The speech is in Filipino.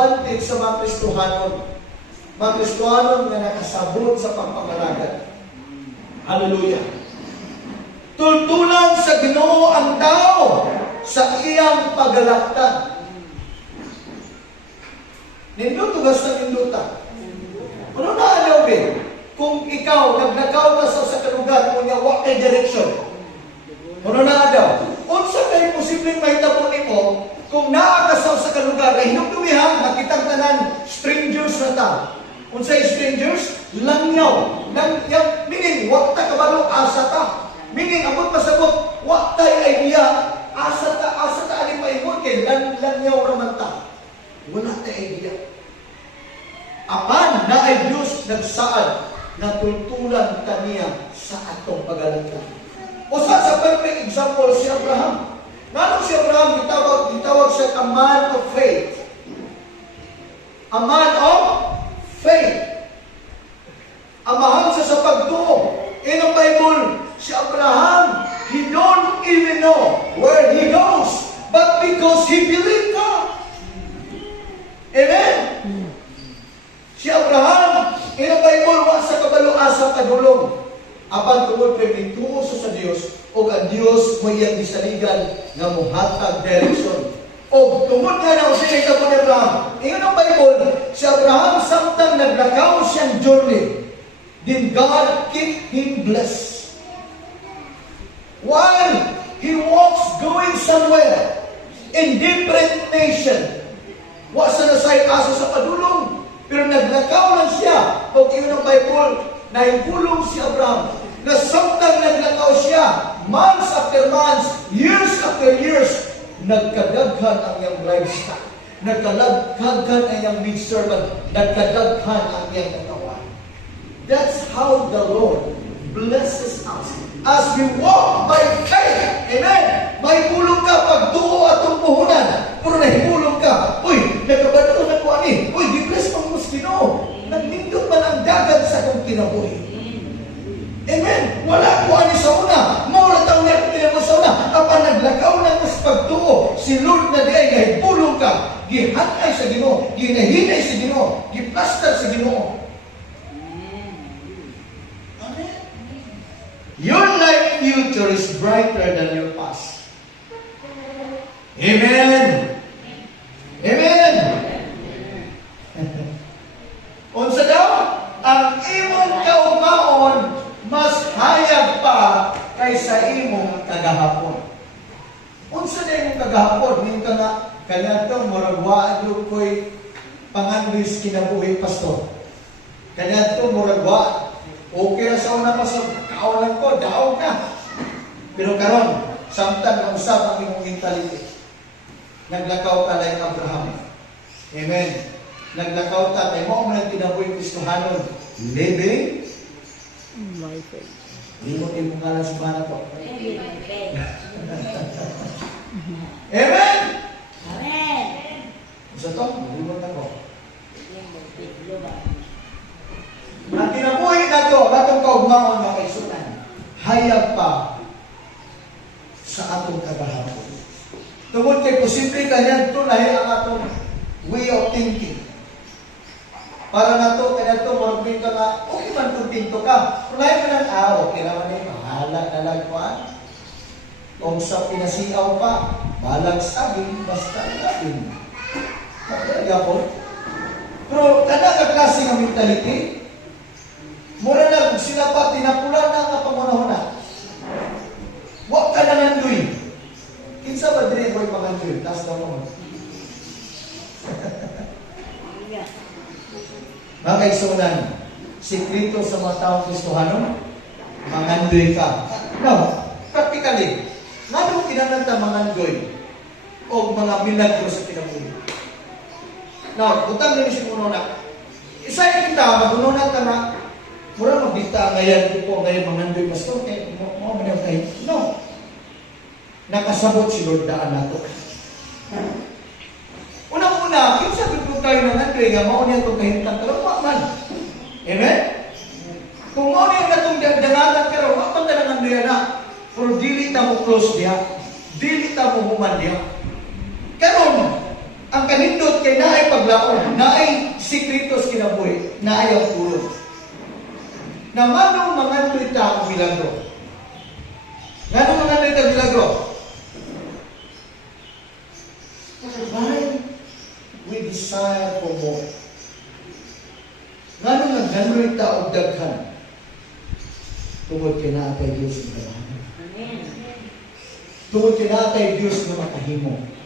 advantage sa mga Kristohanon. Mga Kristohanon nga nakasabot sa pagpangalaga. Hallelujah. Tultulan sa Ginoo ang tao sa iyang pagalaktan. Nindot tugas na ninduta. Ano na alaw, Ben? Kung ikaw, nagnakaw ka sa kalugar mo niya, what kay direction? Ano na alaw? Unsa kay posibleng mahitabo nimo kung naakasaw sa kalugar, ay hinugdumihan, nakitang tanan, strangers na ta. Unsay strangers? Langyaw. Meaning, wak ta kabalo, asa ta. Meaning, abot pasabot, wak tay idea, asa ta, ali paingon kay langyaw naman ta. Wala tay idea. Apan na ay Diyos nagsaad na tultulan kaniya sa atong pagalangkan. Usa sa perfect example si Abraham. Ngano si Abraham gitawag siya a man of faith. A man of faith. Amahan siya sa pagtuo. In the Bible, si Abraham, he don't even know where he goes, but because he believed God. Amen? Si Abraham, in the Bible, wa sa kabalo asa kadulong. Apan tungod kay mituo sa Dios, o ang Dios mo iyang gisaligan nga mohatag direction. O tungod nga na usay ka po ni Abraham. Ingon ang Bible, si Abraham samtang naglakaw siyang journey, then God keep him blessed. While he walks going somewhere in different nation, wa sa nasay asa sa padulong, pero naglakaw lang siya. O ingon ang Bible, naipulong si Abraham na samtang naglakaw siya, months after months, years after years, nagkadaghan ang iyang livestock, nagkadaghan ang iyang maidservant, nagkadaghan ang iyang katawan. That's how the Lord blesses us as we walk by faith. Amen? May pulong ka pagtuo atong puhunan, pero nahimulong ka, uy, nagkabalo na ko ani, uy, di-bless pang muskino, nagnindot man ang dagat sa kong kinabuhi. Amen. Wala ko ani sa una. Mao taon niya kung mo sa una. Apan naglakaw na mas pagtuo. Si Lord na diay kay pulong ka. Gihatay sa Ginoo, ginahinay sa Ginoo, giplaster sa Ginoo. Amen. Your life future is brighter than your past. Amen. Amen. Unsa daw? Ang imong kaugmaon mas hayag pa kaysa imong kagahapon. Unsa na imong kagahapon? Ngayon ka nga, kanyato, muragwaan yung ko'y panganlis kinabuhi, pastor. Kanyato, muragwaan. Okay na sa una, pastor. Kaulan ko, daog na. Pero karon, samtang ang usap ang imong mentality. Naglakaw ka like Abraham. Amen. Naglakaw ka, may mo ang kinabuhi Kristohanon. Living my faith. Hindi mo kayo mong kalang sumana po. Amen? Amen. Isa to, malimot ako. Ang tinabuhi na to, natong kaugmaon na kaisunan, hayag pa sa atong kagahapon. Tungod kay posible kanyan to, lahi ang atong way of thinking. Para na to, kaya to, marupin ka nga, okay man kung pinto ka. Kulay mo lang, okay naman eh, mahala na lang ko. Kung sa pinasiaw pa, balag saging, basta labing. Kaya po. Pero, kada kaklase ng mentality, mura na, sila pa, tinapula na nga pangunahon na. Huwag ka na nandoy. Kinsa ba din ko'y pangandoy? Taas na mo. Mga kaisunan, sikrito sa mga taong Kristohanon, mangandoy ka. No, practically, nga nung kinananta mangandoy o mga milagro sa kinabuhi. Now, butang din si Puno na, isa yung kita, magununan ka na, mura magbita ngayon po, ngayon mangandoy, pastor, mo manang kayo. No. Nakasabot si Lord daan na to. Unang-una, yung sabi ko tayo ng nandoy, nga mauna itong kahintang karawa man. Amen? Kung mauna yung natong dangalan karawa, man na nandoy na, pero dili ta mo close diya, dili ta mo human diya. Karon, Ang kanindot kay naay paglaom, naay sikretos kinabuhi, naay ang pulong. Na nganong mangandoy ta ang milagro? Nganong mangandoy ta ang milagro? Why we desire for more? Nganong naggandoy ta og daghan? Tungod kay naatay Diyos ng kalahanan. Tungod kay naatay Diyos na makahimo.